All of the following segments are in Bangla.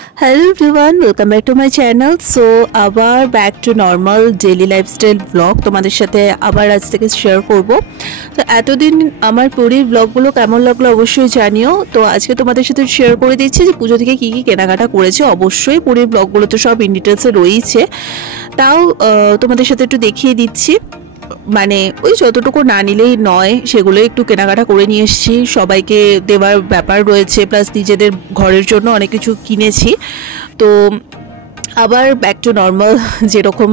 Hello everyone, welcome back to my channel. So আবার back to normal daily lifestyle blog তোমাদের সাথে আবার আজ থেকে শেয়ার করব। তো এতদিন আমার পুরীর ব্লগগুলো কেমন লাগলো অবশ্যই জানিও। তো আজকে তোমাদের সাথে শেয়ার করে দিচ্ছি যে পুজো থেকে কী কী কেনাকাটা করেছি। অবশ্যই পুরীর ব্লগগুলো তো সব ইন ডিটেলসে রয়েছে, তাও তোমাদের সাথে একটু দেখিয়ে দিচ্ছি। মানে ওই যতটুকু না নিলেই নয়, সেগুলো একটু কেনাকাটা করে নিয়ে এসেছি। সবাইকে দেওয়ার ব্যাপার রয়েছে, প্লাস নিজেদের ঘরের জন্য অনেক কিছু কিনেছি। তো আবার ব্যাক টু নর্মাল যেরকম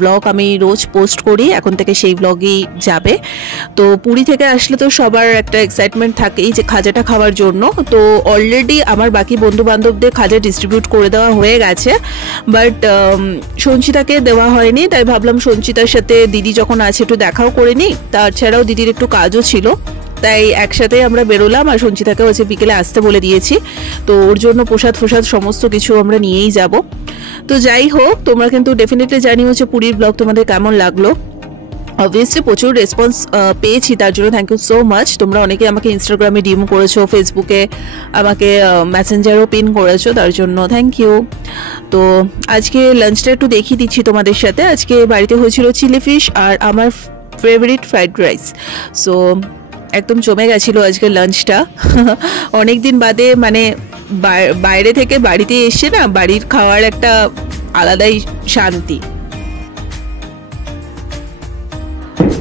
ব্লগ আমি রোজ পোস্ট করি এখন থেকে সেই ব্লগই যাবে। তো পুরী থেকে আসলে তো সবার একটা এক্সাইটমেন্ট থাকেই যে খাজাটা খাওয়ার জন্য। তো অলরেডি আমার বাকি বন্ধু বান্ধবদের খাজা ডিস্ট্রিবিউট করে দেওয়া হয়ে গেছে, বাট সঞ্চিতাকে দেওয়া হয়নি। তাই ভাবলাম সঞ্চিতার সাথে দিদি যখন আছে একটু দেখাও করে নিই, তাছাড়াও দিদির একটু কাজও ছিল, তাই একসাথে আমরা বেরোলাম। আর সঞ্চিতাকে হচ্ছে বিকেলে আসতে বলে দিয়েছি, তো ওর জন্য প্রসাদ সমস্ত কিছু আমরা নিয়েই যাব। তো যাই হোক, তোমরা কিন্তু ডেফিনেটলি জানিও হচ্ছে পুরীর ব্লগ তোমাদের কেমন লাগলো। অবভিয়াসলি প্রচুর রেসপন্স পেয়েছি, তার জন্য থ্যাংক ইউ সো মাচ। তোমরা অনেকে আমাকে ইনস্টাগ্রামে ডিএম করেছো, ফেসবুকে আমাকে মেসেঞ্জারও পিন করেছো, তার জন্য থ্যাংক ইউ। তো আজকে লাঞ্চটা একটু দেখিয়ে দিচ্ছি তোমাদের সাথে। আজকে বাড়িতে হয়েছিল চিলি ফিশ আর আমার ফেভারিট ফ্রাইড রাইস। সো একদম জমে গেছিলো আজকে লাঞ্চটা। অনেক দিন বাদে মানে বাইরে থেকে বাড়িতে এসে না বাড়ির খাওয়ার একটা আলাদাই শান্তি।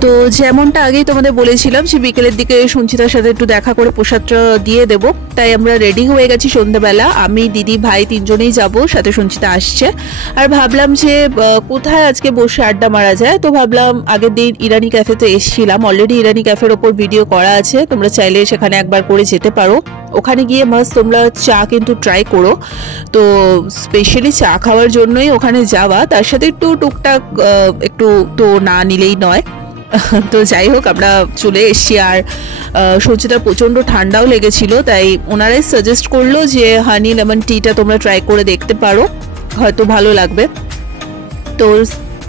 তো যেমনটা আগেই তোমাদের বলেছিলাম যে বিকেলের দিকে সঞ্চিতার সাথে একটু দেখা করে প্রসাদটা দিয়ে দেব, তাই আমরা রেডি হয়ে গেছি সন্ধ্যাবেলা। আমি, দিদি, ভাই তিনজনেই যাব, সাথে সঞ্চিতা আসছে। আর ভাবলাম যে কোথায় আজকে বসে আড্ডা মারা যায়। তো ভাবলাম আগের দিন ইরানি ক্যাফেতে এসেছিলাম, অলরেডি ইরানি ক্যাফের ওপর ভিডিও করা আছে, তোমরা চাইলে সেখানে একবার করে যেতে পারো। ওখানে গিয়ে মাস্ট তোমরা চা কিন্তু ট্রাই করো। তো স্পেশালি চা খাওয়ার জন্যই ওখানে যাওয়া, তার সাথে একটু টুকটাক একটু তো না নিলেই নয়। তো যাই হোক, আমরা চলে এসেছি। আর সঞ্চিতার প্রচণ্ড ঠান্ডাও লেগেছিল, তাই ওনারাই সাজেস্ট করলো যে হানি লেমন টিটা তোমরা ট্রাই করে দেখতে পারো, হয়তো ভালো লাগবে। তো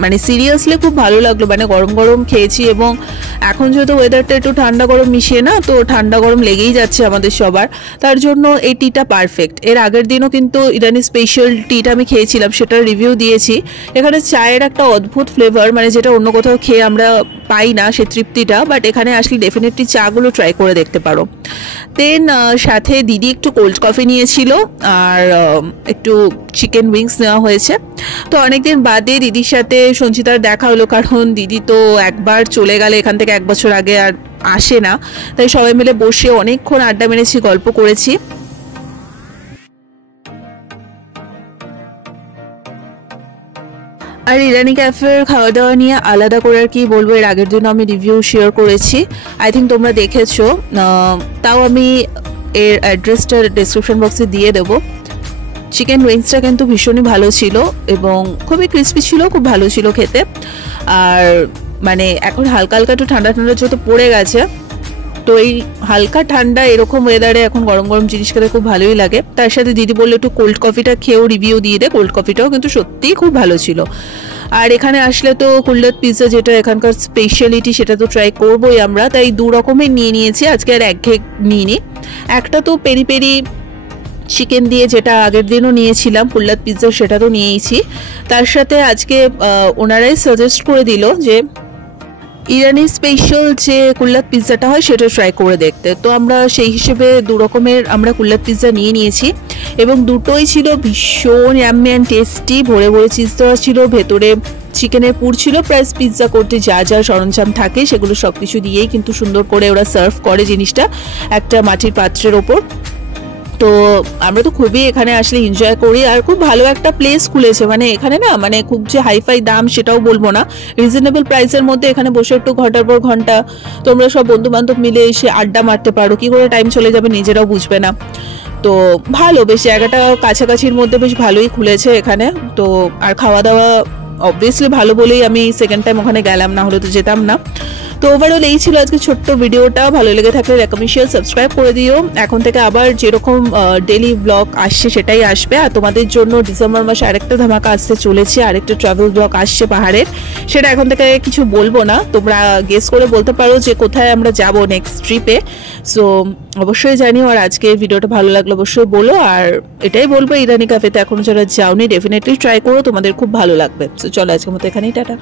মানে সিরিয়াসলি খুব ভালো লাগলো, মানে গরম গরম খেয়েছি। এবং এখন যেহেতু ওয়েদারটা একটু ঠান্ডা গরম মিশিয়ে না, তো ঠান্ডা গরম লেগেই যাচ্ছে আমাদের সবার, তার জন্য এই টিটা পারফেক্ট। এর আগের দিনও কিন্তু ইরানি স্পেশাল টিটা আমি খেয়েছিলাম, সেটার রিভিউ দিয়েছি। এখানে চায়ের একটা অদ্ভুত ফ্লেভার, মানে যেটা অন্য কোথাও খেয়ে আমরা পাই না সে তৃপ্তিটা, বাট এখানে আসলে ডেফিনেটলি চাগুলো ট্রাই করে দেখতে পারো। দেন সাথে দিদি একটু কোল্ড কফি নিয়েছিল, আর একটু চিকেন উইংস নেওয়া হয়েছে। তো অনেকদিন বাদে দিদির সাথে সঞ্চিতার দেখা হলো, কারণ দিদি তো একবার চলে গেলে এখান থেকে 1 বছর আগে, আর আসে না। তাই সবাই মিলে বসে অনেকক্ষণ আড্ডা মেরেছি, গল্প করেছি। আর ইরানি ক্যাফের খাওয়া দাওয়া নিয়ে আলাদা করে আর কি বলবো, এর আগের দিনও আমি রিভিউ শেয়ার করেছি, আই থিঙ্ক তোমরা দেখেছো। তাও আমি এর অ্যাড্রেসটা ডেসক্রিপশন বক্সে দিয়ে দেবো। চিকেন উইংসটা কিন্তু ভীষণই ভালো ছিল এবং খুবই ক্রিস্পি ছিল, খুব ভালো ছিল খেতে। আর মানে এখন হালকা হালকা একটু ঠান্ডা ঠান্ডা যেহেতু পড়ে গেছে, তো এই হালকা ঠান্ডা এরকম ওয়েদারে এখন গরম গরম জিনিস খেতে খুব ভালোই লাগে। তার সাথে দিদি বললো একটু কোল্ড কফিটা খেয়েও রিভিউ দিয়ে দে, কোল্ড কফিটাও কিন্তু সত্যিই খুব ভালো ছিল। আর এখানে আসলে তো কুল্লাত পিৎজা যেটা এখানকার স্পেশালিটি, সেটা তো ট্রাই করবোই আমরা, তাই 2 রকমের নিয়ে নিয়েছি আজকে, আর একঘেয়ে নিইনি। একটা তো পেরি পেরি চিকেন দিয়ে, যেটা আগের দিনও নিয়েছিলাম কুল্লাত পিৎজা, সেটা তো নিয়েইছি। তার সাথে আজকে ওনারাই সাজেস্ট করে দিল যে ইরানি স্পেশাল যে কুল্লাত পিৎজাটা হয় সেটা ট্রাই করে দেখতে। তো আমরা সেই হিসেবে 2 রকমের আমরা কুল্লাত পিৎজা নিয়ে নিয়েছি, এবং দুটোই ছিল ভীষণ ইয়াম্মি অ্যান্ড টেস্টি। ভরে ভরে চিজ দেওয়া ছিল, ভেতরে চিকেনের পুর ছিল, প্লাস পিৎজা করতে যা যা সরঞ্জাম থাকে সেগুলো সব কিছু দিয়েই কিন্তু সুন্দর করে ওরা সার্ভ করে জিনিসটা একটা মাটির পাত্রের ওপর। তো আমরা তো খুবই এখানে আসলে এনজয় করি। আর খুব ভালো একটা প্লেস খুলেছে, মানে এখানে না মানে খুব যে হাইফাই দাম সেটাও বলবো না, রিজনেবল প্রাইসের মধ্যে এখানে বসে একটু ঘন্টার পর ঘন্টা তোমরা সব বন্ধু বান্ধব মিলে এসে আড্ডা মারতে পারো। কি করে টাইম চলে যাবে নিজেরাও বুঝবে না। তো ভালো, বেশ জায়গাটা কাছাকাছির মধ্যে বেশ ভালোই খুলেছে এখানে। তো আর খাওয়া দাওয়া অবভিয়াসলি ভালো বলেই আমি সেকেন্ড টাইম ওখানে গেলাম, না হলে তো যেতাম না। তো ওভারঅল এই ছিল আজকে ছোট্ট ভিডিওটা। ভালো লেগে থাকলে রেকমেন্ড, শেয়ার, সাবস্ক্রাইব করে দিও। এখন থেকে আবার যেরকম ডেইলি ব্লগ আসছে সেটাই আসবে। আর তোমাদের জন্য ডিসেম্বর মাসে আরেকটা ধামাকা আসতে চলেছে, আরেকটা ট্রাভেল ব্লগ আসছে পাহাড়ের, সেটা এখন থেকে কিছু বলবো না, তোমরা গেস করে বলতে পারো যে কোথায় আমরা যাব নেক্সট ট্রিপে। সো অবশ্যই জানিও, আর আজকে ভিডিওটা ভালো লাগলো অবশ্যই বলো। আর এটাই বলবো, ইরানি ক্যাফেতে এখনও যারা যাওনি ডেফিনেটলি ট্রাই করো, তোমাদের খুব ভালো লাগবে। সো চলো আজকের মতো এখানেই, টাটা।